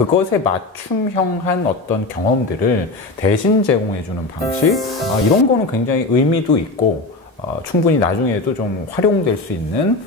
그것에 맞춤형한 어떤 경험들을 대신 제공해주는 방식, 이런 거는 굉장히 의미도 있고 충분히 나중에도 좀 활용될 수 있는,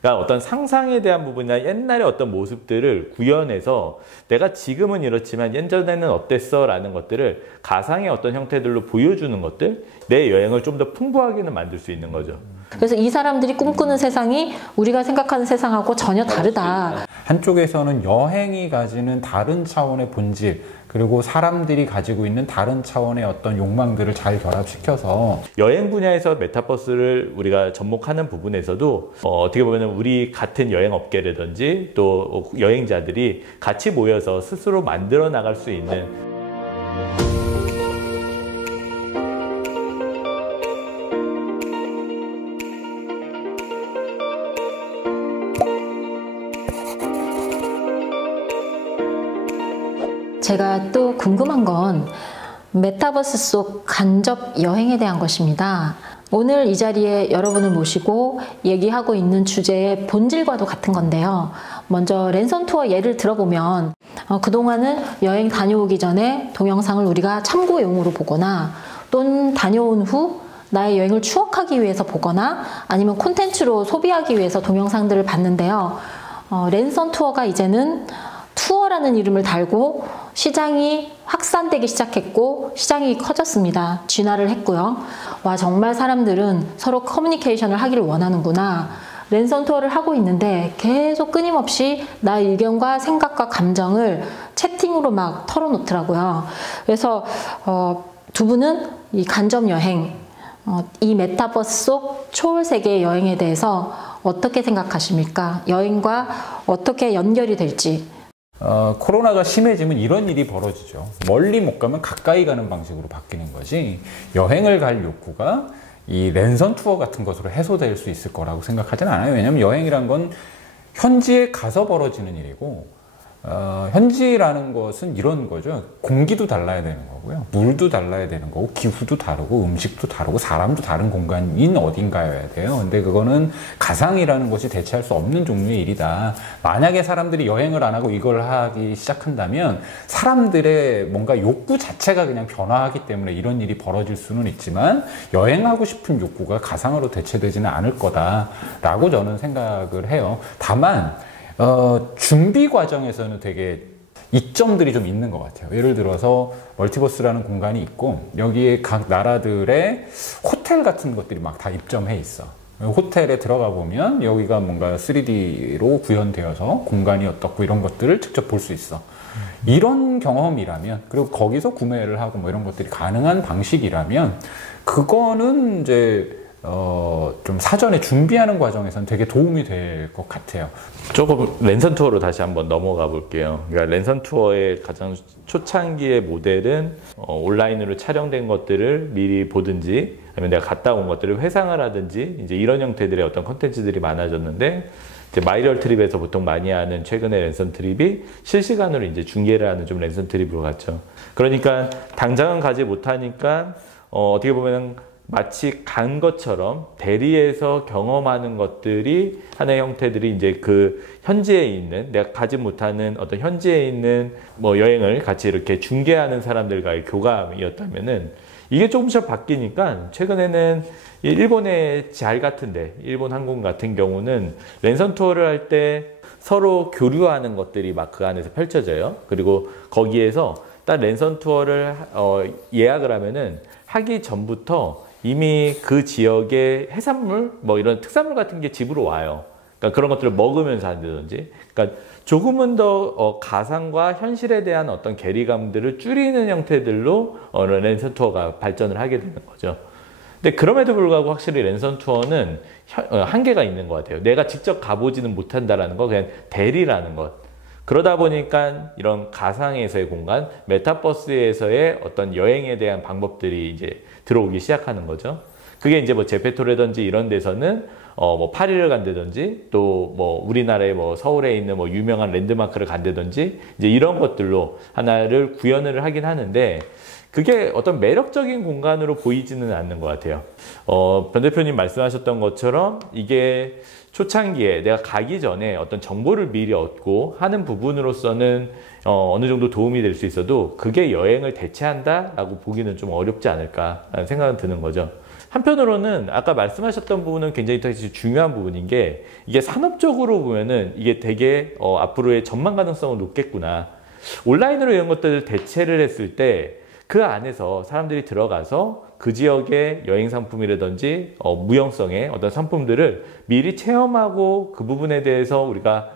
그러니까 어떤 상상에 대한 부분이나 옛날의 어떤 모습들을 구현해서 내가 지금은 이렇지만 예전에는 어땠어? 라는 것들을 가상의 어떤 형태들로 보여주는 것들, 내 여행을 좀 더 풍부하게는 만들 수 있는 거죠. 그래서 이 사람들이 꿈꾸는 세상이 우리가 생각하는 세상하고 전혀 다르다. 한쪽에서는 여행이 가지는 다른 차원의 본질, 그리고 사람들이 가지고 있는 다른 차원의 어떤 욕망들을 잘 결합시켜서 여행 분야에서 메타버스를 우리가 접목하는 부분에서도 어떻게 보면 우리 같은 여행 업계라든지 또 여행자들이 같이 모여서 스스로 만들어 나갈 수 있는 제가 또 궁금한 건 메타버스 속 간접 여행에 대한 것입니다. 오늘 이 자리에 여러분을 모시고 얘기하고 있는 주제의 본질과도 같은 건데요. 먼저 랜선 투어 예를 들어보면 그동안은 여행 다녀오기 전에 동영상을 우리가 참고용으로 보거나 또는 다녀온 후 나의 여행을 추억하기 위해서 보거나 아니면 콘텐츠로 소비하기 위해서 동영상들을 봤는데요. 랜선 투어가 이제는 투어라는 이름을 달고 시장이 확산되기 시작했고 시장이 커졌습니다. 진화를 했고요. 와, 정말 사람들은 서로 커뮤니케이션을 하기를 원하는구나. 랜선 투어를 하고 있는데 계속 끊임없이 나의 의견과 생각과 감정을 채팅으로 막 털어놓더라고요. 그래서 두 분은 이 간접 여행, 이 메타버스 속 초월 세계의 여행에 대해서 어떻게 생각하십니까? 여행과 어떻게 연결이 될지. 코로나가 심해지면 이런 일이 벌어지죠. 멀리 못 가면 가까이 가는 방식으로 바뀌는 거지, 여행을 갈 욕구가 이 랜선 투어 같은 것으로 해소될 수 있을 거라고 생각하지는 않아요. 왜냐하면 여행이란 건 현지에 가서 벌어지는 일이고, 현지라는 것은 이런 거죠. 공기도 달라야 되는 거고요, 물도 달라야 되는 거고, 기후도 다르고 음식도 다르고 사람도 다른 공간인 어딘가여야 돼요. 근데 그거는 가상이라는 것이 대체할 수 없는 종류의 일이다. 만약에 사람들이 여행을 안 하고 이걸 하기 시작한다면 사람들의 뭔가 욕구 자체가 그냥 변화하기 때문에 이런 일이 벌어질 수는 있지만 여행하고 싶은 욕구가 가상으로 대체되지는 않을 거다라고 저는 생각을 해요. 다만 준비 과정에서는 되게 이점들이 좀 있는 것 같아요. 예를 들어서 멀티버스라는 공간이 있고 여기에 각 나라들의 호텔 같은 것들이 막 다 입점해 있어. 호텔에 들어가 보면 여기가 뭔가 3D로 구현되어서 공간이 어떻고 이런 것들을 직접 볼 수 있어. 이런 경험이라면, 그리고 거기서 구매를 하고 뭐 이런 것들이 가능한 방식이라면 그거는 이제 좀 사전에 준비하는 과정에서는 되게 도움이 될 것 같아요. 조금 랜선 투어로 다시 한번 넘어가 볼게요. 그러니까 랜선 투어의 가장 초창기의 모델은 온라인으로 촬영된 것들을 미리 보든지 아니면 내가 갔다 온 것들을 회상을 하든지 이제 이런 형태들의 어떤 컨텐츠들이 많아졌는데, 이제 마이럴 트립에서 보통 많이 하는 최근의 랜선 트립이 실시간으로 이제 중계를 하는 좀 랜선 트립으로 갔죠. 그러니까 당장은 가지 못하니까 어떻게 보면 마치 간 것처럼 대리에서 경험하는 것들이 하나의 형태들이 이제 그 현지에 있는, 내가 가지 못하는 어떤 현지에 있는 뭐 여행을 같이 이렇게 중계하는 사람들과의 교감이었다면은, 이게 조금씩 바뀌니까 최근에는 일본의 잘 같은데, 일본 항공 같은 경우는 랜선 투어를 할 때 서로 교류하는 것들이 막 그 안에서 펼쳐져요. 그리고 거기에서 딱 랜선 투어를 예약을 하면은 하기 전부터 이미 그 지역의 해산물, 뭐 이런 특산물 같은 게 집으로 와요. 그러니까 그런 것들을 먹으면서 한다든지. 그러니까 조금은 더 가상과 현실에 대한 어떤 괴리감들을 줄이는 형태들로 랜선 투어가 발전을 하게 되는 거죠. 근데 그럼에도 불구하고 확실히 랜선 투어는 한계가 있는 것 같아요. 내가 직접 가보지는 못한다라는 거, 그냥 대리라는 것. 그러다 보니까 이런 가상에서의 공간, 메타버스에서의 어떤 여행에 대한 방법들이 이제 들어오기 시작하는 거죠. 그게 이제 뭐 제페토라든지 이런 데서는 뭐 파리를 간다든지 또 뭐 우리나라의 뭐 서울에 있는 뭐 유명한 랜드마크를 간다든지 이제 이런 것들로 하나를 구현을 하긴 하는데, 그게 어떤 매력적인 공간으로 보이지는 않는 것 같아요. 변 대표님 말씀하셨던 것처럼 이게 초창기에 내가 가기 전에 어떤 정보를 미리 얻고 하는 부분으로서는 어느 정도 도움이 될 수 있어도 그게 여행을 대체한다라고 보기는 좀 어렵지 않을까라는 생각은 드는 거죠. 한편으로는 아까 말씀하셨던 부분은 굉장히 되게 중요한 부분인 게 이게 산업적으로 보면은 이게 되게 앞으로의 전망 가능성은 높겠구나. 온라인으로 이런 것들을 대체를 했을 때 그 안에서 사람들이 들어가서 그 지역의 여행 상품이라든지 무형성의 어떤 상품들을 미리 체험하고 그 부분에 대해서 우리가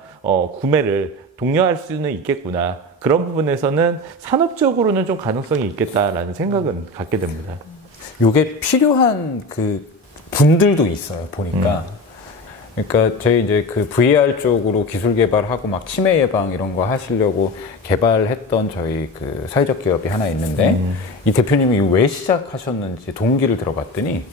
구매를 독려할 수는 있겠구나. 그런 부분에서는 산업적으로는 좀 가능성이 있겠다라는 생각은 갖게 됩니다. 이게 필요한 그 분들도 있어요, 보니까. 그러니까 저희 이제 그 VR 쪽으로 기술 개발하고 막 치매 예방 이런 거 하시려고 개발했던 저희 그 사회적 기업이 하나 있는데 이 대표님이 왜 시작하셨는지 동기를 들어봤더니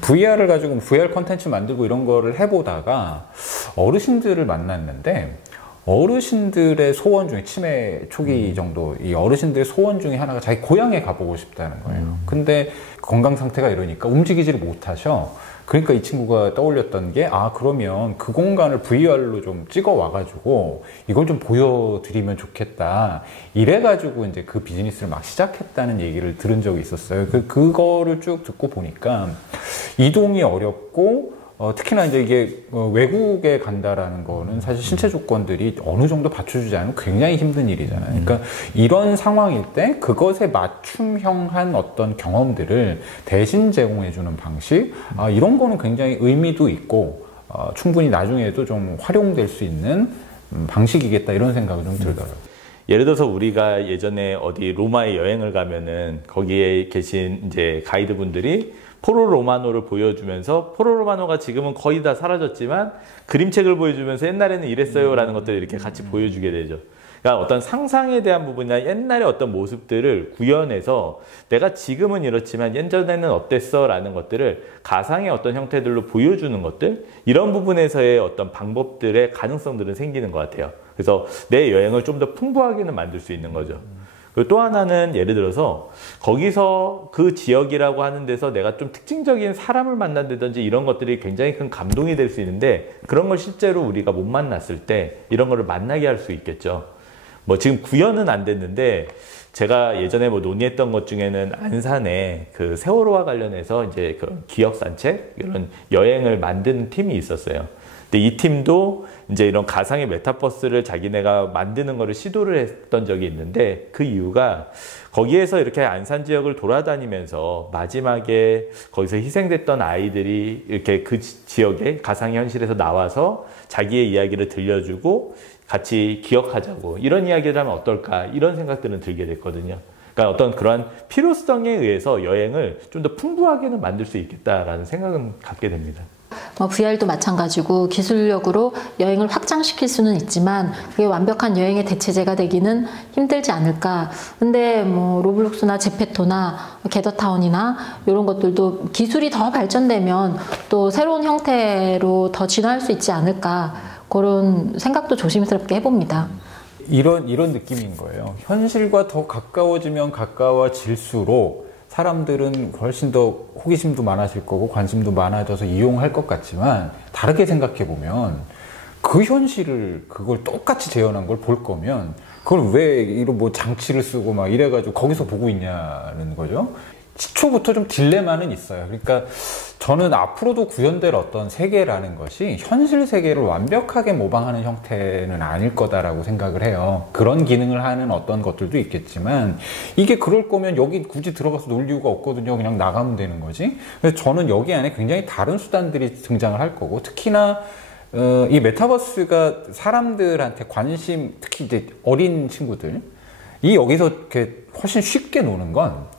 VR을 가지고 VR 컨텐츠 만들고 이런 거를 해보다가 어르신들을 만났는데 어르신들의 소원 중에 치매 초기 정도 이 어르신들의 소원 중에 하나가 자기 고향에 가보고 싶다는 거예요. 근데 건강 상태가 이러니까 움직이지를 못하셔. 그러니까 이 친구가 떠올렸던 게 그러면 그 공간을 VR로 좀 찍어 와가지고 이걸 좀 보여드리면 좋겠다. 이래가지고 이제 그 비즈니스를 막 시작했다는 얘기를 들은 적이 있었어요. 그거를 쭉 듣고 보니까 이동이 어렵고 특히나 이제 이게 외국에 간다라는 거는 사실 신체 조건들이 어느 정도 받쳐주지 않으면 굉장히 힘든 일이잖아요. 그러니까 이런 상황일 때 그것에 맞춤형한 어떤 경험들을 대신 제공해주는 방식, 이런 거는 굉장히 의미도 있고 충분히 나중에도 좀 활용될 수 있는 방식이겠다 이런 생각이 좀 들더라고요. 예를 들어서 우리가 예전에 어디 로마에 여행을 가면은 거기에 계신 이제 가이드분들이 포로 로마노를 보여주면서 포로 로마노가 지금은 거의 다 사라졌지만 그림책을 보여주면서 옛날에는 이랬어요라는 것들을 이렇게 같이 보여주게 되죠. 그러니까 어떤 상상에 대한 부분이나 옛날의 어떤 모습들을 구현해서 내가 지금은 이렇지만 예전에는 어땠어 라는 것들을 가상의 어떤 형태들로 보여주는 것들, 이런 부분에서의 어떤 방법들의 가능성들은 생기는 것 같아요. 그래서 내 여행을 좀 더 풍부하게는 만들 수 있는 거죠. 그리고 또 하나는 예를 들어서 거기서 그 지역이라고 하는 데서 내가 좀 특징적인 사람을 만난다든지 이런 것들이 굉장히 큰 감동이 될 수 있는데 그런 걸 실제로 우리가 못 만났을 때 이런 거를 만나게 할 수 있겠죠. 뭐 지금 구현은 안 됐는데 제가 예전에 뭐 논의했던 것 중에는 안산에 그 세월호와 관련해서 이제 그 기억 산책 이런 여행을 만드는 팀이 있었어요. 근데 이 팀도 이제 이런 가상의 메타버스를 자기네가 만드는 거를 시도를 했던 적이 있는데 그 이유가 거기에서 이렇게 안산 지역을 돌아다니면서 마지막에 거기서 희생됐던 아이들이 이렇게 그 지역의 가상 현실에서 나와서 자기의 이야기를 들려주고 같이 기억하자고 이런 이야기를 하면 어떨까 이런 생각들은 들게 됐거든요. 그러니까 어떤 그러한 필요성에 의해서 여행을 좀 더 풍부하게는 만들 수 있겠다라는 생각은 갖게 됩니다. VR도 마찬가지고 기술력으로 여행을 확장시킬 수는 있지만 그게 완벽한 여행의 대체제가 되기는 힘들지 않을까. 근데 뭐 로블록스나 제페토나 게더타운이나 이런 것들도 기술이 더 발전되면 또 새로운 형태로 더 진화할 수 있지 않을까. 그런 생각도 조심스럽게 해봅니다. 이런 느낌인 거예요. 현실과 더 가까워지면 가까워질수록 사람들은 훨씬 더 호기심도 많아질 거고 관심도 많아져서 이용할 것 같지만 다르게 생각해 보면 그 현실을 그걸 똑같이 재현한 걸 볼 거면 그걸 왜 이런 뭐 장치를 쓰고 막 이래가지고 거기서 보고 있냐는 거죠. 시초부터 좀 딜레마는 있어요. 그러니까 저는 앞으로도 구현될 어떤 세계라는 것이 현실 세계를 완벽하게 모방하는 형태는 아닐 거다라고 생각을 해요. 그런 기능을 하는 어떤 것들도 있겠지만 이게 그럴 거면 여기 굳이 들어가서 놀 이유가 없거든요. 그냥 나가면 되는 거지. 그래서 저는 여기 안에 굉장히 다른 수단들이 등장을 할 거고 특히나 이 메타버스가 사람들한테 관심, 특히 이제 어린 친구들 이 여기서 이렇게 훨씬 쉽게 노는 건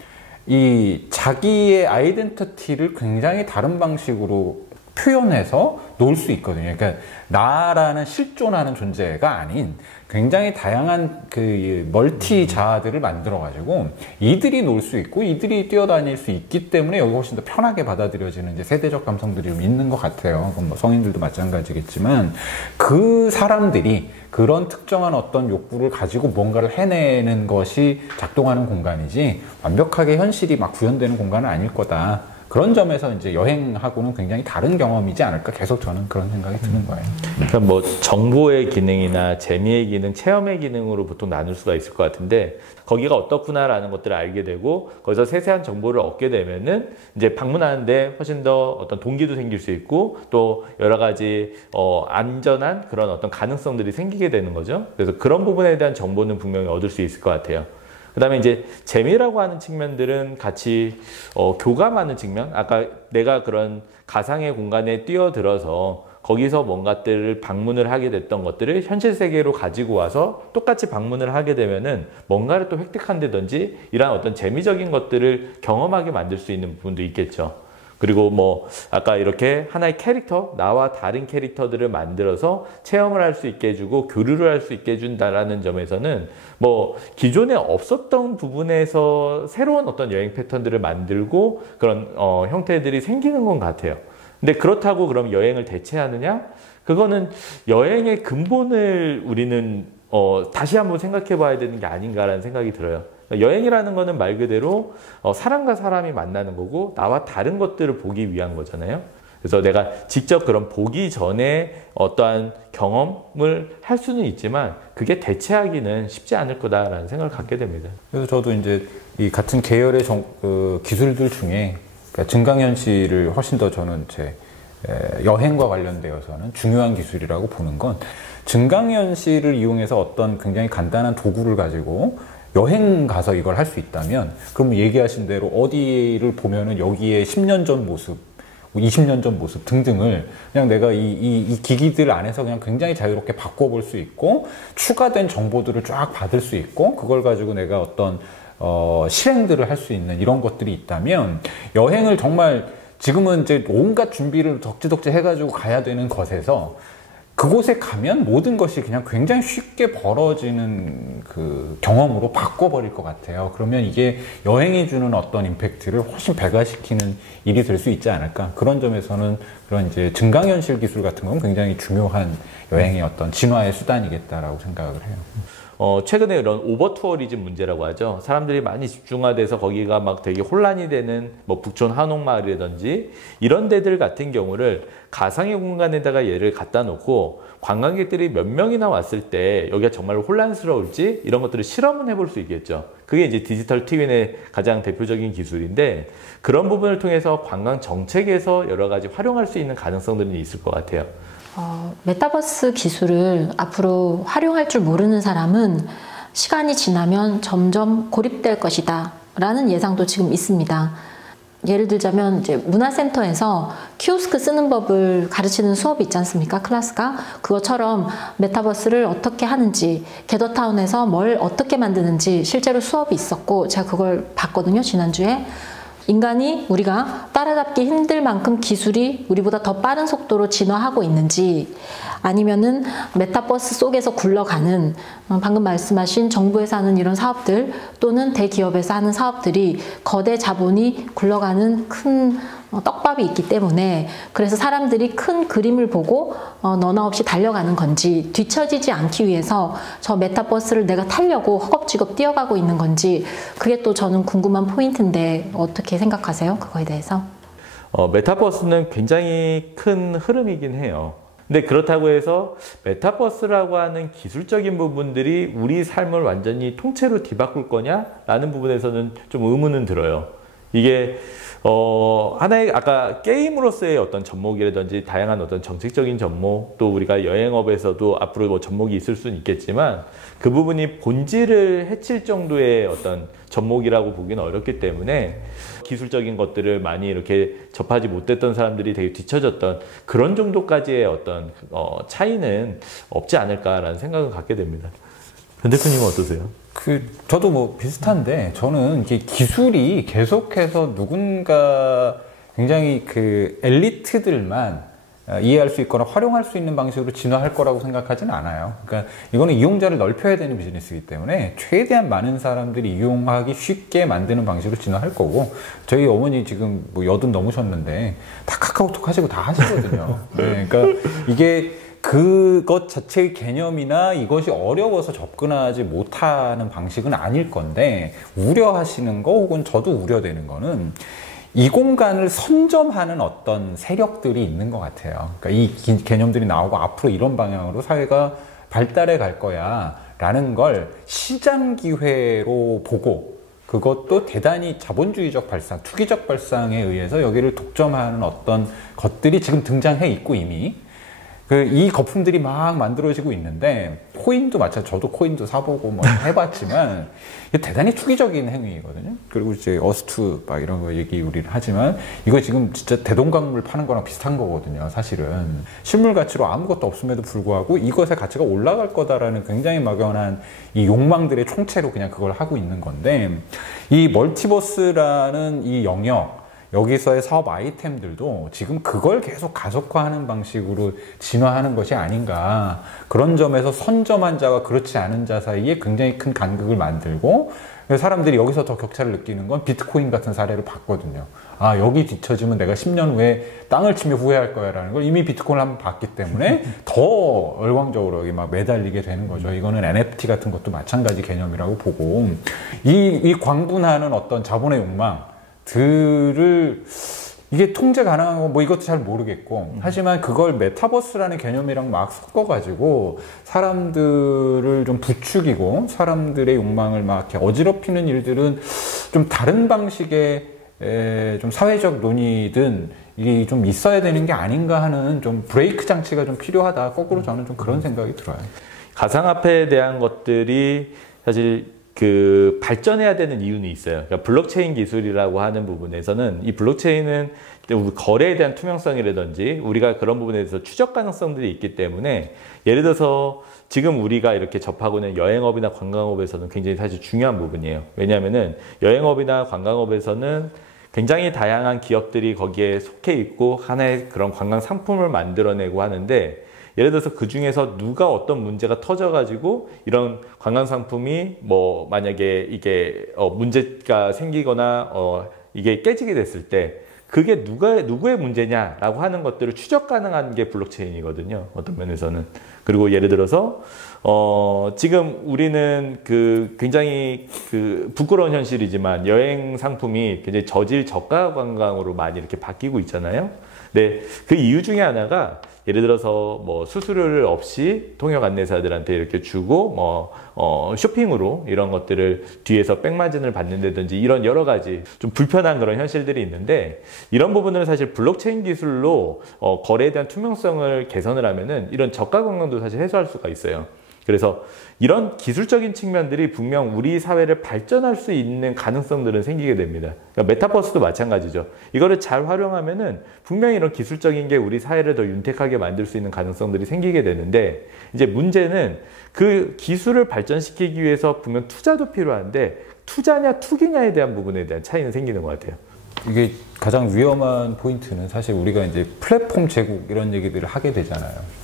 이 자기의 아이덴티티를 굉장히 다른 방식으로 표현해서 놀 수 있거든요. 그러니까 나라는 실존하는 존재가 아닌 굉장히 다양한 그 멀티 자아들을 만들어 가지고 이들이 놀 수 있고 이들이 뛰어다닐 수 있기 때문에 여기 훨씬 더 편하게 받아들여지는 이제 세대적 감성들이 좀 있는 것 같아요. 그건 뭐 성인들도 마찬가지겠지만 그 사람들이 그런 특정한 어떤 욕구를 가지고 뭔가를 해내는 것이 작동하는 공간이지 완벽하게 현실이 막 구현되는 공간은 아닐 거다. 그런 점에서 이제 여행하고는 굉장히 다른 경험이지 않을까 계속 저는 그런 생각이 드는 거예요. 그러니까 뭐 정보의 기능이나 재미의 기능, 체험의 기능으로 보통 나눌 수가 있을 것 같은데 거기가 어떻구나라는 것들을 알게 되고 거기서 세세한 정보를 얻게 되면은 이제 방문하는데 훨씬 더 어떤 동기도 생길 수 있고 또 여러 가지 안전한 그런 어떤 가능성들이 생기게 되는 거죠. 그래서 그런 부분에 대한 정보는 분명히 얻을 수 있을 것 같아요. 그 다음에 이제 재미라고 하는 측면들은 같이 교감하는 측면, 아까 내가 그런 가상의 공간에 뛰어들어서 거기서 뭔가들을 방문을 하게 됐던 것들을 현실 세계로 가지고 와서 똑같이 방문을 하게 되면은 뭔가를 또 획득한다든지 이러한 어떤 재미적인 것들을 경험하게 만들 수 있는 부분도 있겠죠. 그리고 뭐 아까 이렇게 하나의 캐릭터, 나와 다른 캐릭터들을 만들어서 체험을 할 수 있게 해주고 교류를 할 수 있게 해준다라는 점에서는 뭐 기존에 없었던 부분에서 새로운 어떤 여행 패턴들을 만들고 그런 형태들이 생기는 것 같아요. 근데 그렇다고 그럼 여행을 대체하느냐? 그거는 여행의 근본을 우리는 다시 한번 생각해 봐야 되는 게 아닌가라는 생각이 들어요. 여행이라는 거는 말 그대로 사람과 사람이 만나는 거고 나와 다른 것들을 보기 위한 거잖아요. 그래서 내가 직접 그런 보기 전에 어떠한 경험을 할 수는 있지만 그게 대체하기는 쉽지 않을 거다라는 생각을 갖게 됩니다. 그래서 저도 이제 이 같은 계열의 기술들 중에 그러니까 증강현실을 훨씬 더 저는 제 여행과 관련되어서는 중요한 기술이라고 보는 건 증강현실을 이용해서 어떤 굉장히 간단한 도구를 가지고 여행 가서 이걸 할 수 있다면 그러면 얘기하신 대로 어디를 보면은 여기에 10년 전 모습 20년 전 모습 등등을 그냥 내가 이 기기들 안에서 그냥 굉장히 자유롭게 바꿔볼 수 있고 추가된 정보들을 쫙 받을 수 있고 그걸 가지고 내가 어떤 실행들을 할 수 있는 이런 것들이 있다면 여행을 정말 지금은 이제 온갖 준비를 덕지덕지 해가지고 가야 되는 것에서 그곳에 가면 모든 것이 그냥 굉장히 쉽게 벌어지는 그 경험으로 바꿔버릴 것 같아요. 그러면 이게 여행이 주는 어떤 임팩트를 훨씬 배가시키는 일이 될 수 있지 않을까. 그런 점에서는 그런 이제 증강현실 기술 같은 건 굉장히 중요한 여행의 어떤 진화의 수단이겠다라고 생각을 해요. 최근에 이런 오버 투어리즘 문제라고 하죠. 사람들이 많이 집중화돼서 거기가 막 되게 혼란이 되는 뭐 북촌 한옥마을이라든지 이런 데들 같은 경우를 가상의 공간에다가 얘를 갖다 놓고 관광객들이 몇 명이나 왔을 때 여기가 정말 혼란스러울지 이런 것들을 실험을 해볼 수 있겠죠. 그게 이제 디지털 트윈의 가장 대표적인 기술인데 그런 부분을 통해서 관광 정책에서 여러 가지 활용할 수 있는 가능성들이 있을 것 같아요. 메타버스 기술을 앞으로 활용할 줄 모르는 사람은 시간이 지나면 점점 고립될 것이다 라는 예상도 지금 있습니다. 예를 들자면 이제 문화센터에서 키오스크 쓰는 법을 가르치는 수업이 있지 않습니까? 클래스가. 그것처럼 메타버스를 어떻게 하는지, 게더타운에서 뭘 어떻게 만드는지 실제로 수업이 있었고 제가 그걸 봤거든요, 지난주에. 인간이 우리가 따라잡기 힘들 만큼 기술이 우리보다 더 빠른 속도로 진화하고 있는지 아니면은 메타버스 속에서 굴러가는 방금 말씀하신 정부에서 하는 이런 사업들 또는 대기업에서 하는 사업들이 거대 자본이 굴러가는 큰 떡밥이 있기 때문에 그래서 사람들이 큰 그림을 보고 너나 없이 달려가는 건지 뒤처지지 않기 위해서 저 메타버스를 내가 타려고 허겁지겁 뛰어가고 있는 건지 그게 또 저는 궁금한 포인트인데 어떻게 생각하세요? 그거에 대해서? 메타버스는 굉장히 큰 흐름이긴 해요. 근데 그렇다고 해서 메타버스라고 하는 기술적인 부분들이 우리 삶을 완전히 통째로 뒤바꿀 거냐라는 부분에서는 좀 의문은 들어요. 이게 하나의 아까 게임으로서의 어떤 접목이라든지 다양한 어떤 정책적인 접목 또 우리가 여행업에서도 앞으로 뭐 접목이 있을 수는 있겠지만 그 부분이 본질을 해칠 정도의 어떤 접목이라고 보기는 어렵기 때문에 기술적인 것들을 많이 이렇게 접하지 못했던 사람들이 되게 뒤처졌던 그런 정도까지의 어떤 차이는 없지 않을까라는 생각을 갖게 됩니다. 변 대표님은 어떠세요? 저도 뭐 비슷한데 저는 이게 기술이 계속해서 누군가 굉장히 그 엘리트들만 이해할 수 있거나 활용할 수 있는 방식으로 진화할 거라고 생각하지는 않아요. 그러니까 이거는 이용자를 넓혀야 되는 비즈니스이기 때문에 최대한 많은 사람들이 이용하기 쉽게 만드는 방식으로 진화할 거고 저희 어머니 지금 뭐 80 넘으셨는데 다 카카오톡 하시고 다 하시거든요. 네, 그러니까 이게 그것 자체의 개념이나 이것이 어려워서 접근하지 못하는 방식은 아닐 건데 우려하시는 거 혹은 저도 우려되는 거는 이 공간을 선점하는 어떤 세력들이 있는 것 같아요. 그러니까 이 개념들이 나오고 앞으로 이런 방향으로 사회가 발달해 갈 거야 라는 걸 시장 기회로 보고, 그것도 대단히 자본주의적 발상, 투기적 발상에 의해서 여기를 독점하는 어떤 것들이 지금 등장해 있고, 이미 이 거품들이 막 만들어지고 있는데, 코인도 마찬가지. 저도 코인도 사보고 뭐 해봤지만 이게 대단히 투기적인 행위거든요. 그리고 이제 어스투 막 이런 거 얘기 우리는 하지만 이거 지금 진짜 대동강물 파는 거랑 비슷한 거거든요. 사실은 실물 가치로 아무것도 없음에도 불구하고 이것의 가치가 올라갈 거다라는 굉장히 막연한 이 욕망들의 총체로 그냥 그걸 하고 있는 건데, 이 멀티버스라는 이 영역, 여기서의 사업 아이템들도 지금 그걸 계속 가속화하는 방식으로 진화하는 것이 아닌가. 그런 점에서 선점한 자와 그렇지 않은 자 사이에 굉장히 큰 간극을 만들고, 사람들이 여기서 더 격차를 느끼는 건 비트코인 같은 사례를 봤거든요. 아, 여기 뒤처지면 내가 10년 후에 땅을 치며 후회할 거야 라는 걸 이미 비트코인을 한번 봤기 때문에 더 열광적으로 여기 막 매달리게 되는 거죠. 이거는 NFT 같은 것도 마찬가지 개념이라고 보고, 이 광분하는 어떤 자본의 욕망 들을 이게 통제 가능한 거 뭐 이것도 잘 모르겠고, 하지만 그걸 메타버스라는 개념이랑 막 섞어가지고 사람들을 좀 부추기고 사람들의 욕망을 막 이렇게 어지럽히는 일들은 좀 다른 방식의 좀 사회적 논의든 이게 좀 있어야 되는 게 아닌가 하는 좀 브레이크 장치가 좀 필요하다. 거꾸로 저는 좀 그런 생각이 들어요. 가상화폐에 대한 것들이 사실 발전해야 되는 이유는 있어요. 그러니까 블록체인 기술이라고 하는 부분에서는, 이 블록체인은 거래에 대한 투명성이라든지 우리가 그런 부분에 대해서 추적 가능성들이 있기 때문에, 예를 들어서 지금 우리가 이렇게 접하고 있는 여행업이나 관광업에서는 굉장히 사실 중요한 부분이에요. 왜냐하면은 여행업이나 관광업에서는 굉장히 다양한 기업들이 거기에 속해 있고 하나의 그런 관광 상품을 만들어내고 하는데, 예를 들어서 그 중에서 누가 어떤 문제가 터져가지고 이런 관광 상품이 뭐 만약에 이게 문제가 생기거나 이게 깨지게 됐을 때 그게 누구의 문제냐라고 하는 것들을 추적 가능한 게 블록체인이거든요. 어떤 면에서는. 그리고 예를 들어서 지금 우리는 굉장히 부끄러운 현실이지만 여행 상품이 굉장히 저질 저가 관광으로 많이 이렇게 바뀌고 있잖아요. 네, 그 이유 중에 하나가 예를 들어서 뭐 수수료를 없이 통역 안내사들한테 이렇게 주고 쇼핑으로 이런 것들을 뒤에서 백마진을 받는다든지 이런 여러 가지 좀 불편한 그런 현실들이 있는데, 이런 부분을 사실 블록체인 기술로 거래에 대한 투명성을 개선을 하면은 이런 저가 관광도 사실 해소할 수가 있어요. 그래서 이런 기술적인 측면들이 분명 우리 사회를 발전할 수 있는 가능성들은 생기게 됩니다. 그러니까 메타버스도 마찬가지죠. 이거를 잘 활용하면은 분명히 이런 기술적인 게 우리 사회를 더 윤택하게 만들 수 있는 가능성들이 생기게 되는데, 이제 문제는 그 기술을 발전시키기 위해서 분명 투자도 필요한데, 투자냐 투기냐에 대한 부분에 대한 차이는 생기는 것 같아요. 이게 가장 위험한 포인트는 사실 우리가 이제 플랫폼 제국 이런 얘기들을 하게 되잖아요.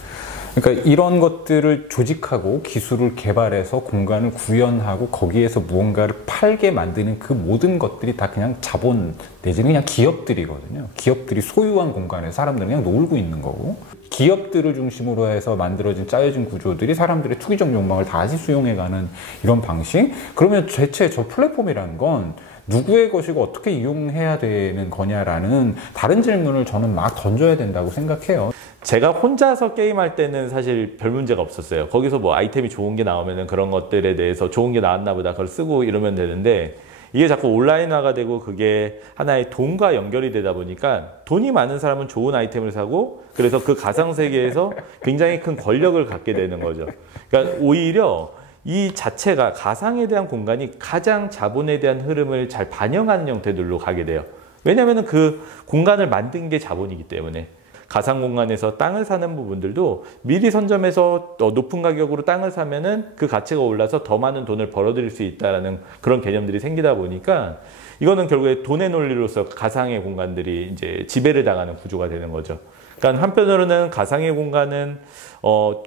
그러니까 이런 것들을 조직하고 기술을 개발해서 공간을 구현하고 거기에서 무언가를 팔게 만드는 그 모든 것들이 다 그냥 자본 내지는 그냥 기업들이거든요. 기업들이 소유한 공간에 사람들은 그냥 놀고 있는 거고, 기업들을 중심으로 해서 만들어진 짜여진 구조들이 사람들의 투기적 욕망을 다시 수용해가는 이런 방식. 그러면 대체 저 플랫폼이라는 건 누구의 것이고 어떻게 이용해야 되는 거냐라는 다른 질문을 저는 막 던져야 된다고 생각해요. 제가 혼자서 게임할 때는 사실 별 문제가 없었어요. 거기서 뭐 아이템이 좋은 게 나오면은 그런 것들에 대해서 좋은 게 나왔나 보다 그걸 쓰고 이러면 되는데, 이게 자꾸 온라인화가 되고 그게 하나의 돈과 연결이 되다 보니까 돈이 많은 사람은 좋은 아이템을 사고, 그래서 그 가상세계에서 굉장히 큰 권력을 갖게 되는 거죠. 그러니까 오히려 이 자체가 가상에 대한 공간이 가장 자본에 대한 흐름을 잘 반영하는 형태들로 가게 돼요. 왜냐하면 그 공간을 만든 게 자본이기 때문에. 가상 공간에서 땅을 사는 부분들도 미리 선점해서 높은 가격으로 땅을 사면은 그 가치가 올라서 더 많은 돈을 벌어들일 수 있다라는 그런 개념들이 생기다 보니까, 이거는 결국에 돈의 논리로서 가상의 공간들이 이제 지배를 당하는 구조가 되는 거죠. 그러니까 한편으로는 가상의 공간은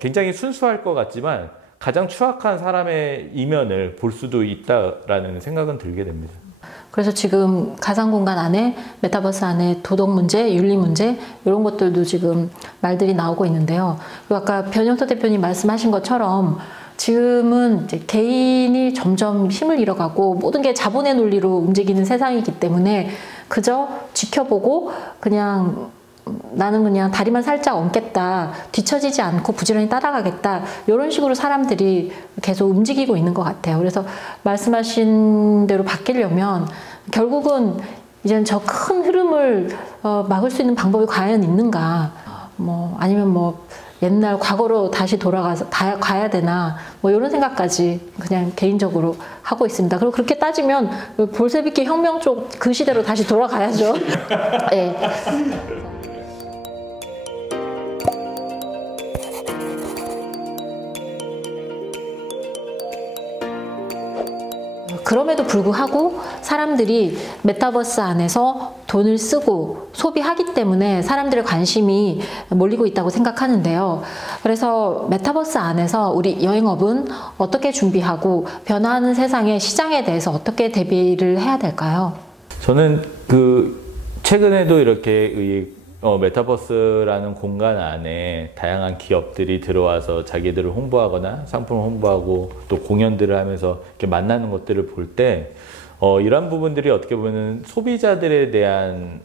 굉장히 순수할 것 같지만 가장 추악한 사람의 이면을 볼 수도 있다라는 생각은 들게 됩니다. 그래서 지금 가상공간 안에, 메타버스 안에 도덕 문제, 윤리 문제 이런 것들도 지금 말들이 나오고 있는데요. 그리고 아까 변형태 대표님 말씀하신 것처럼 지금은 이제 개인이 점점 힘을 잃어가고 모든 게 자본의 논리로 움직이는 세상이기 때문에 그저 지켜보고 그냥 나는 그냥 다리만 살짝 얹겠다, 뒤처지지 않고 부지런히 따라가겠다, 이런 식으로 사람들이 계속 움직이고 있는 것 같아요. 그래서 말씀하신 대로 바뀌려면 결국은 이제는 저 큰 흐름을 막을 수 있는 방법이 과연 있는가, 아니면 옛날 과거로 다시 돌아가서 가야 되나, 이런 생각까지 그냥 개인적으로 하고 있습니다. 그리고 그렇게 따지면 볼세비키 혁명 쪽 그 시대로 다시 돌아가야죠. 네. 그럼에도 불구하고 사람들이 메타버스 안에서 돈을 쓰고 소비하기 때문에 사람들의 관심이 몰리고 있다고 생각하는데요. 그래서 메타버스 안에서 우리 여행업은 어떻게 준비하고 변화하는 세상의 시장에 대해서 어떻게 대비를 해야 될까요? 저는 최근에도 이렇게 메타버스라는 공간 안에 다양한 기업들이 들어와서 자기들을 홍보하거나 상품을 홍보하고 또 공연들을 하면서 이렇게 만나는 것들을 볼 때 이런 부분들이 어떻게 보면 소비자들에 대한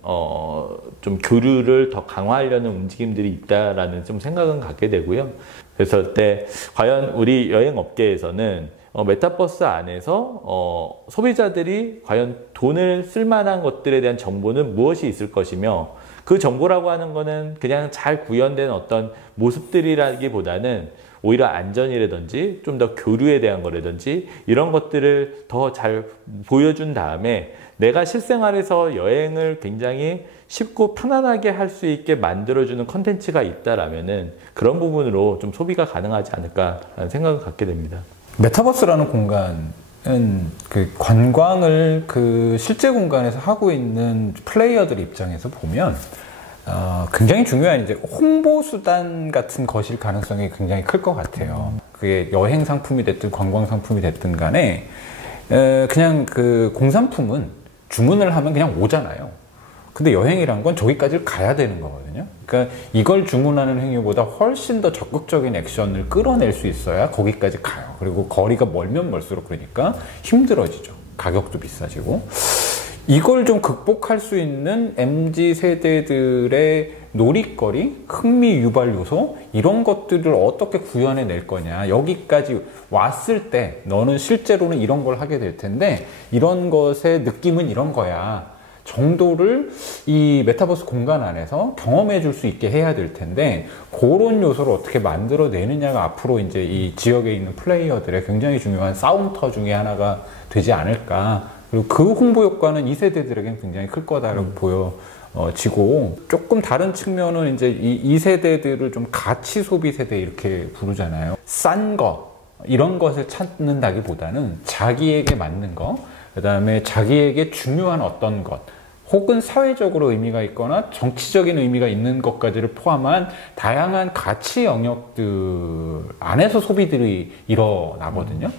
좀 교류를 더 강화하려는 움직임들이 있다라는 좀 생각은 갖게 되고요. 그래서 그때 과연 우리 여행업계에서는 메타버스 안에서 소비자들이 과연 돈을 쓸 만한 것들에 대한 정보는 무엇이 있을 것이며, 그 정보라고 하는 거는 그냥 잘 구현된 어떤 모습들이라기보다는 오히려 안전이라든지 좀 더 교류에 대한 거라든지 이런 것들을 더 잘 보여준 다음에 내가 실생활에서 여행을 굉장히 쉽고 편안하게 할 수 있게 만들어주는 컨텐츠가 있다라면은 그런 부분으로 좀 소비가 가능하지 않을까라는 생각을 갖게 됩니다. 메타버스라는 공간은 그 관광을 실제 공간에서 하고 있는 플레이어들 입장에서 보면 굉장히 중요한 이제 홍보 수단 같은 것일 가능성이 굉장히 클 것 같아요. 그게 여행 상품이 됐든 관광 상품이 됐든 간에 그냥 공산품은 주문을 하면 그냥 오잖아요. 근데 여행이란 건 저기까지 가야 되는 거거든요. 그러니까 이걸 주문하는 행위보다 훨씬 더 적극적인 액션을 끌어낼 수 있어야 거기까지 가요. 그리고 거리가 멀면 멀수록 그러니까 힘들어지죠. 가격도 비싸지고. 이걸 좀 극복할 수 있는 MZ세대들의 놀이거리, 흥미 유발 요소, 이런 것들을 어떻게 구현해낼 거냐. 여기까지 왔을 때 너는 실제로는 이런 걸 하게 될 텐데 이런 것의 느낌은 이런 거야 정도를 이 메타버스 공간 안에서 경험해 줄 수 있게 해야 될 텐데, 그런 요소를 어떻게 만들어내느냐가 앞으로 이제 이 지역에 있는 플레이어들의 굉장히 중요한 싸움터 중에 하나가 되지 않을까. 그리고 그 홍보 효과는 2세대들에게는 굉장히 클 거다라고 보여지고, 조금 다른 측면은 이제 이 2세대들을 좀 가치 소비 세대 이렇게 부르잖아요. 싼 거, 이런 것을 찾는다기보다는 자기에게 맞는 거, 그 다음에 자기에게 중요한 어떤 것, 혹은 사회적으로 의미가 있거나 정치적인 의미가 있는 것까지를 포함한 다양한 가치 영역들 안에서 소비들이 일어나거든요.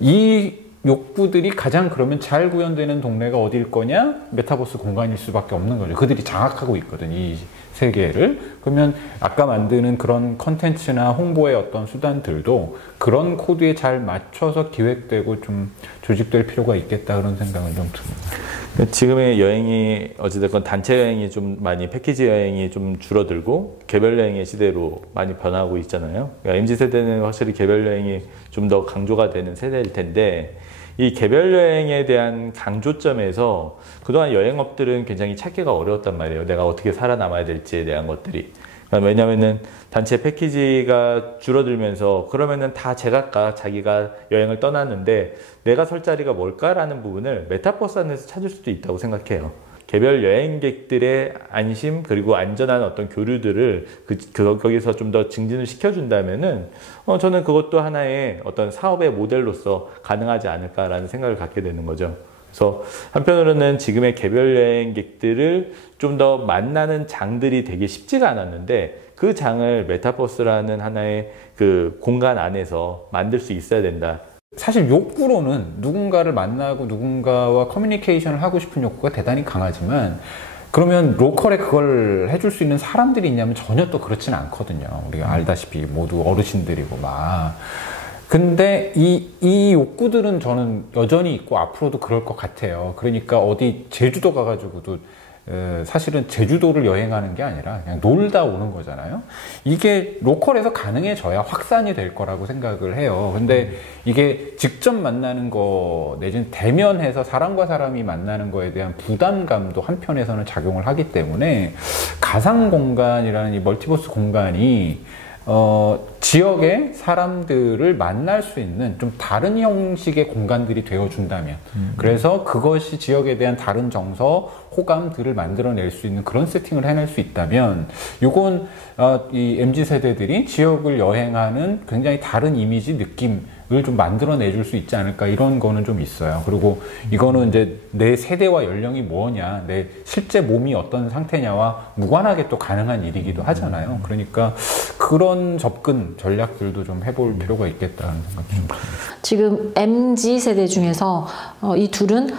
이 욕구들이 가장 그러면 잘 구현되는 동네가 어딜 거냐? 메타버스 공간일 수밖에 없는 거죠. 그들이 장악하고 있거든, 이 세계를. 그러면 아까 만드는 그런 컨텐츠나 홍보의 어떤 수단들도 그런 코드에 잘 맞춰서 기획되고 좀 조직될 필요가 있겠다, 그런 생각을 좀 듭니다. 지금의 여행이 어찌됐건 단체 여행이 좀 많이, 패키지 여행이 좀 줄어들고 개별 여행의 시대로 많이 변하고 있잖아요. 그러니까 MZ세대는 확실히 개별 여행이 좀 더 강조가 되는 세대일 텐데, 이 개별 여행에 대한 강조점에서 그동안 여행업들은 굉장히 찾기가 어려웠단 말이에요. 내가 어떻게 살아남아야 될지에 대한 것들이. 왜냐면은 단체 패키지가 줄어들면서 그러면은 다 제각각 자기가 여행을 떠났는데 내가 설 자리가 뭘까라는 부분을 메타버스 안에서 찾을 수도 있다고 생각해요. 개별 여행객들의 안심 그리고 안전한 어떤 교류들을 거기서 좀 더 증진을 시켜준다면은 저는 그것도 하나의 어떤 사업의 모델로서 가능하지 않을까라는 생각을 갖게 되는 거죠. 그래서 한편으로는 지금의 개별 여행객들을 좀 더 만나는 장들이 되게 쉽지가 않았는데, 그 장을 메타버스라는 하나의 그 공간 안에서 만들 수 있어야 된다. 사실 욕구로는 누군가를 만나고 누군가와 커뮤니케이션을 하고 싶은 욕구가 대단히 강하지만, 그러면 로컬에 그걸 해줄 수 있는 사람들이 있냐면 전혀 또 그렇지는 않거든요. 우리가 알다시피 모두 어르신들이고 막. 근데 이 욕구들은 저는 여전히 있고 앞으로도 그럴 것 같아요. 그러니까 어디 제주도 가가지고도 사실은 제주도를 여행하는 게 아니라 그냥 놀다 오는 거잖아요. 이게 로컬에서 가능해져야 확산이 될 거라고 생각을 해요. 근데 이게 직접 만나는 거 내지는 대면해서 사람과 사람이 만나는 거에 대한 부담감도 한편에서는 작용을 하기 때문에 가상 공간이라는 이 멀티버스 공간이 지역의 사람들을 만날 수 있는 좀 다른 형식의 공간들이 되어준다면 그래서 그것이 지역에 대한 다른 정서, 호감들을 만들어낼 수 있는 그런 세팅을 해낼 수 있다면 이건 이 MZ세대들이 지역을 여행하는 굉장히 다른 이미지, 느낌을 좀 만들어내 줄 수 있지 않을까 이런 거는 좀 있어요. 그리고 이거는 이제 내 세대와 연령이 뭐냐, 내 실제 몸이 어떤 상태냐와 무관하게 또 가능한 일이기도 하잖아요. 그러니까 그런 접근 전략들도 좀 해볼 필요가 있겠다는 생각이 좀 듭니다. 지금 MZ세대 중에서 이 둘은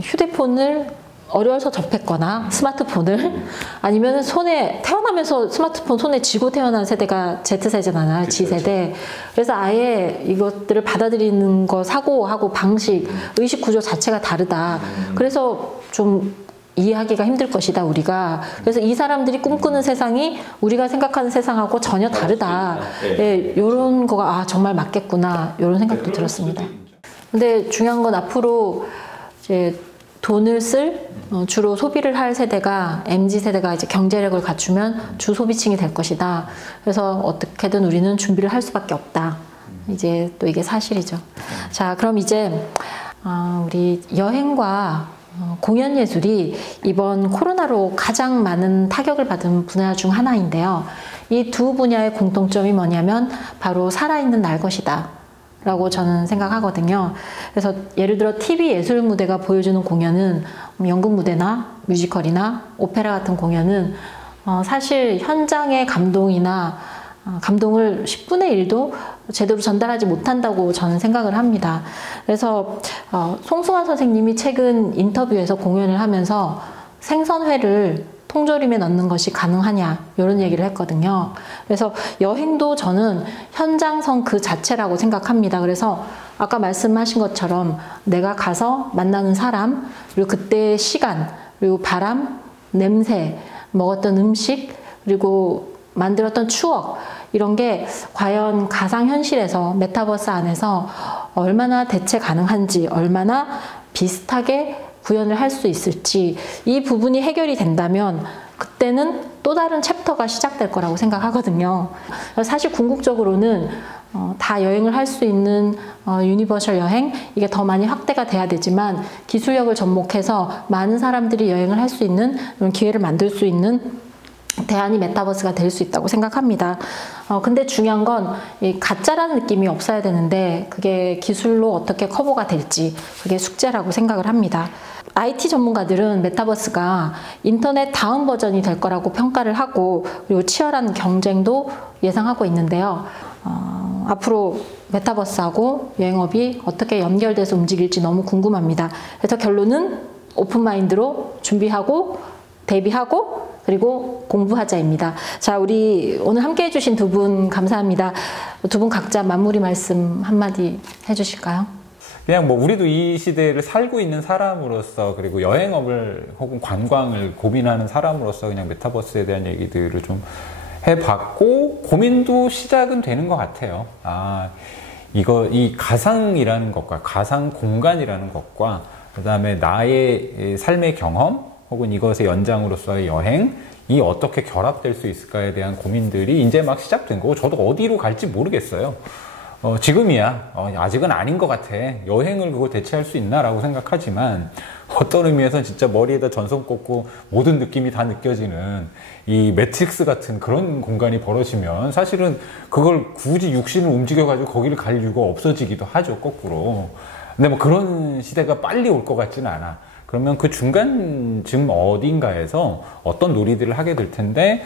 휴대폰을 어려서 접했거나 스마트폰을 아니면 손에 태어나면서 스마트폰 손에 쥐고 태어난 세대가 Z세대잖아요. G세대. 그래서 아예 이것들을 받아들이는 거 사고하고 방식, 의식 구조 자체가 다르다. 그래서 좀 이해하기가 힘들 것이다 우리가. 그래서 이 사람들이 꿈꾸는 세상이 우리가 생각하는 세상하고 전혀 다르다. 예, 이런 거가 정말 맞겠구나 이런 생각도 들었습니다. 근데 중요한 건 앞으로 이제 돈을 쓸 주로 소비를 할 세대가 MZ세대가 이제 경제력을 갖추면 주 소비층이 될 것이다. 그래서 어떻게든 우리는 준비를 할 수밖에 없다. 이제 또 이게 사실이죠. 자, 그럼 이제 우리 여행과 공연 예술이 이번 코로나로 가장 많은 타격을 받은 분야 중 하나인데요. 이 두 분야의 공통점이 뭐냐면 바로 살아있는 날 것이다 라고 저는 생각하거든요. 그래서 예를 들어 TV 예술 무대가 보여주는 공연은 연극 무대나 뮤지컬이나 오페라 같은 공연은 사실 현장의 감동이나 감동을 10분의 1도 제대로 전달하지 못한다고 저는 생각을 합니다. 그래서 송승환 선생님이 최근 인터뷰에서 공연을 하면서 생선회를 통조림에 넣는 것이 가능하냐 이런 얘기를 했거든요. 그래서 여행도 저는 현장성 그 자체라고 생각합니다. 그래서 아까 말씀하신 것처럼 내가 가서 만나는 사람, 그리고 그때의 시간, 그리고 바람, 냄새, 먹었던 음식, 그리고 만들었던 추억, 이런 게 과연 가상현실에서 메타버스 안에서 얼마나 대체 가능한지, 얼마나 비슷하게 구현을 할 수 있을지, 이 부분이 해결이 된다면 그때는 또 다른 챕터가 시작될 거라고 생각하거든요. 사실 궁극적으로는 다 여행을 할 수 있는 유니버셜 여행, 이게 더 많이 확대가 돼야 되지만 기술력을 접목해서 많은 사람들이 여행을 할 수 있는 그런 기회를 만들 수 있는 대안이 메타버스가 될 수 있다고 생각합니다. 근데 중요한 건 이 가짜라는 느낌이 없어야 되는데 그게 기술로 어떻게 커버가 될지 그게 숙제라고 생각을 합니다. IT 전문가들은 메타버스가 인터넷 다음 버전이 될 거라고 평가를 하고 그리고 치열한 경쟁도 예상하고 있는데요. 앞으로 메타버스하고 여행업이 어떻게 연결돼서 움직일지 너무 궁금합니다. 그래서 결론은 오픈마인드로 준비하고 대비하고 그리고 공부하자입니다. 자, 우리 오늘 함께 해주신 두 분 감사합니다. 두 분 각자 마무리 말씀 한마디 해주실까요? 그냥 뭐 우리도 이 시대를 살고 있는 사람으로서 그리고 여행업을 혹은 관광을 고민하는 사람으로서 그냥 메타버스에 대한 얘기들을 좀 해봤고 고민도 시작은 되는 것 같아요. 이 가상이라는 것과 가상 공간이라는 것과 그 다음에 나의 삶의 경험 혹은 이것의 연장으로서의 여행이 어떻게 결합될 수 있을까에 대한 고민들이 이제 막 시작된 거고 저도 어디로 갈지 모르겠어요. 지금이야 아직은 아닌 것 같아. 여행을 그걸 대체할 수 있나라고 생각하지만 어떤 의미에서는 진짜 머리에다 전선 꽂고 모든 느낌이 다 느껴지는 이 매트릭스 같은 그런 공간이 벌어지면 사실은 그걸 굳이 육신을 움직여가지고 거기를 갈 이유가 없어지기도 하죠, 거꾸로. 근데 뭐 그런 시대가 빨리 올 것 같지는 않아. 그러면 그 중간쯤 어딘가에서 어떤 놀이들을 하게 될 텐데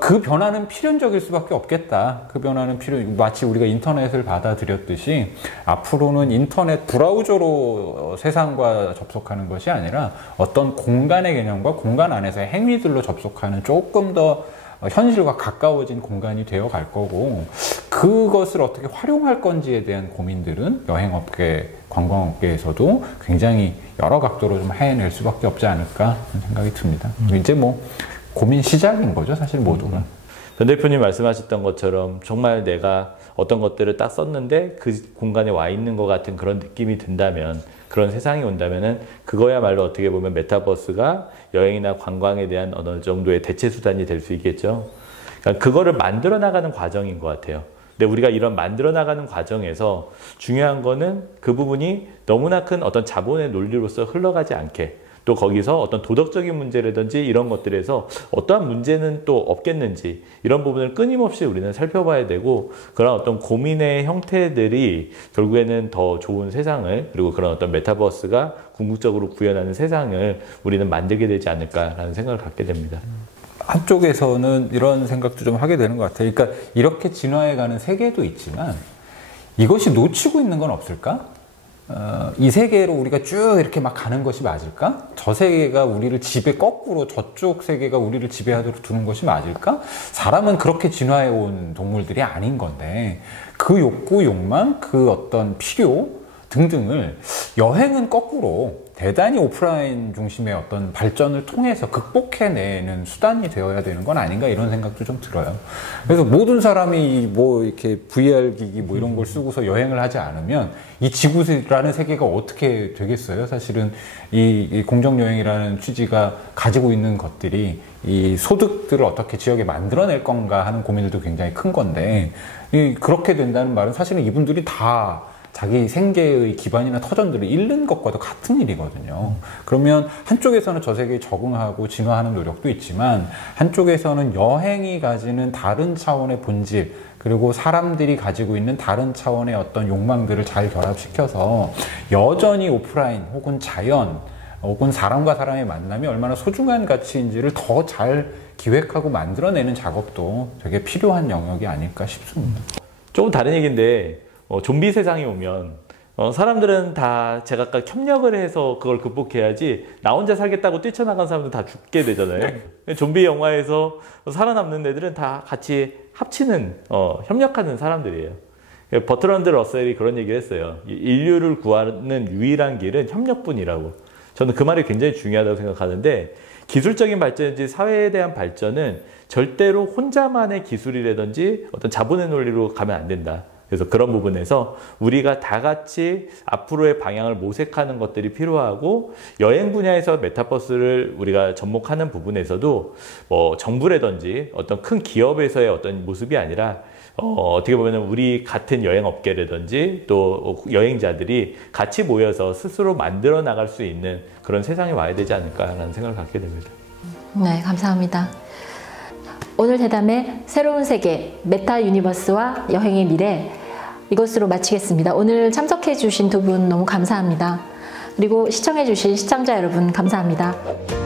그 변화는 필연적일 수밖에 없겠다. 그 변화는 마치 우리가 인터넷을 받아들였듯이 앞으로는 인터넷 브라우저로 세상과 접속하는 것이 아니라 어떤 공간의 개념과 공간 안에서의 행위들로 접속하는 조금 더 현실과 가까워진 공간이 되어 갈 거고, 그것을 어떻게 활용할 건지에 대한 고민들은 여행업계, 관광업계에서도 굉장히 여러 각도로 좀 해낼 수밖에 없지 않을까 하는 생각이 듭니다. 이제 뭐 고민 시작인 거죠, 사실 모두가. 변 대표님 말씀하셨던 것처럼 정말 내가 어떤 것들을 딱 썼는데 그 공간에 와 있는 것 같은 그런 느낌이 든다면, 그런 세상이 온다면은 그거야말로 어떻게 보면 메타버스가 여행이나 관광에 대한 어느 정도의 대체 수단이 될 수 있겠죠. 그러니까 그거를 만들어 나가는 과정인 것 같아요. 근데 우리가 이런 만들어 나가는 과정에서 중요한 거는 그 부분이 너무나 큰 어떤 자본의 논리로서 흘러가지 않게, 또 거기서 어떤 도덕적인 문제라든지 이런 것들에서 어떠한 문제는 또 없겠는지, 이런 부분을 끊임없이 우리는 살펴봐야 되고, 그런 어떤 고민의 형태들이 결국에는 더 좋은 세상을, 그리고 그런 어떤 메타버스가 궁극적으로 구현하는 세상을 우리는 만들게 되지 않을까라는 생각을 갖게 됩니다. 한쪽에서는 이런 생각도 좀 하게 되는 것 같아요. 그러니까 이렇게 진화해가는 세계도 있지만 이것이 놓치고 있는 건 없을까? 이 세계로 우리가 쭉 이렇게 막 가는 것이 맞을까? 저 세계가 우리를 거꾸로 저쪽 세계가 우리를 지배하도록 두는 것이 맞을까? 사람은 그렇게 진화해온 동물들이 아닌 건데, 그 욕구, 욕망, 그 어떤 필요 등등을 여행은 거꾸로 대단히 오프라인 중심의 어떤 발전을 통해서 극복해내는 수단이 되어야 되는 건 아닌가, 이런 생각도 좀 들어요. 그래서 모든 사람이 뭐 이렇게 VR 기기 뭐 이런 걸 쓰고서 여행을 하지 않으면 이 지구라는 세계가 어떻게 되겠어요? 사실은 이 공정여행이라는 취지가 가지고 있는 것들이 이 소득들을 어떻게 지역에 만들어낼 건가 하는 고민들도 굉장히 큰 건데, 그렇게 된다는 말은 사실은 이분들이 다 자기 생계의 기반이나 터전들을 잃는 것과도 같은 일이거든요. 그러면 한쪽에서는 저 세계에 적응하고 진화하는 노력도 있지만, 한쪽에서는 여행이 가지는 다른 차원의 본질, 그리고 사람들이 가지고 있는 다른 차원의 어떤 욕망들을 잘 결합시켜서 여전히 오프라인 혹은 자연 혹은 사람과 사람의 만남이 얼마나 소중한 가치인지를 더 잘 기획하고 만들어내는 작업도 되게 필요한 영역이 아닐까 싶습니다. 조금 다른 얘기인데, 좀비 세상이 오면 사람들은 다 제각각 협력을 해서 그걸 극복해야지, 나 혼자 살겠다고 뛰쳐나간 사람들은 다 죽게 되잖아요. 좀비 영화에서 살아남는 애들은 다 같이 합치는, 협력하는 사람들이에요. 버트런드 러셀이 그런 얘기를 했어요. 인류를 구하는 유일한 길은 협력뿐이라고. 저는 그 말이 굉장히 중요하다고 생각하는데, 기술적인 발전이지 사회에 대한 발전은 절대로 혼자만의 기술이라든지 어떤 자본의 논리로 가면 안 된다. 그래서 그런 부분에서 우리가 다 같이 앞으로의 방향을 모색하는 것들이 필요하고, 여행 분야에서 메타버스를 우리가 접목하는 부분에서도 뭐 정부라든지 어떤 큰 기업에서의 어떤 모습이 아니라 어떻게 보면 우리 같은 여행업계라든지 또 여행자들이 같이 모여서 스스로 만들어 나갈 수 있는 그런 세상이 와야 되지 않을까라는 생각을 갖게 됩니다. 네, 감사합니다. 오늘 대담의 새로운 세계, 메타 유니버스와 여행의 미래, 이것으로 마치겠습니다. 오늘 참석해 주신 두 분 너무 감사합니다. 그리고 시청해 주신 시청자 여러분 감사합니다.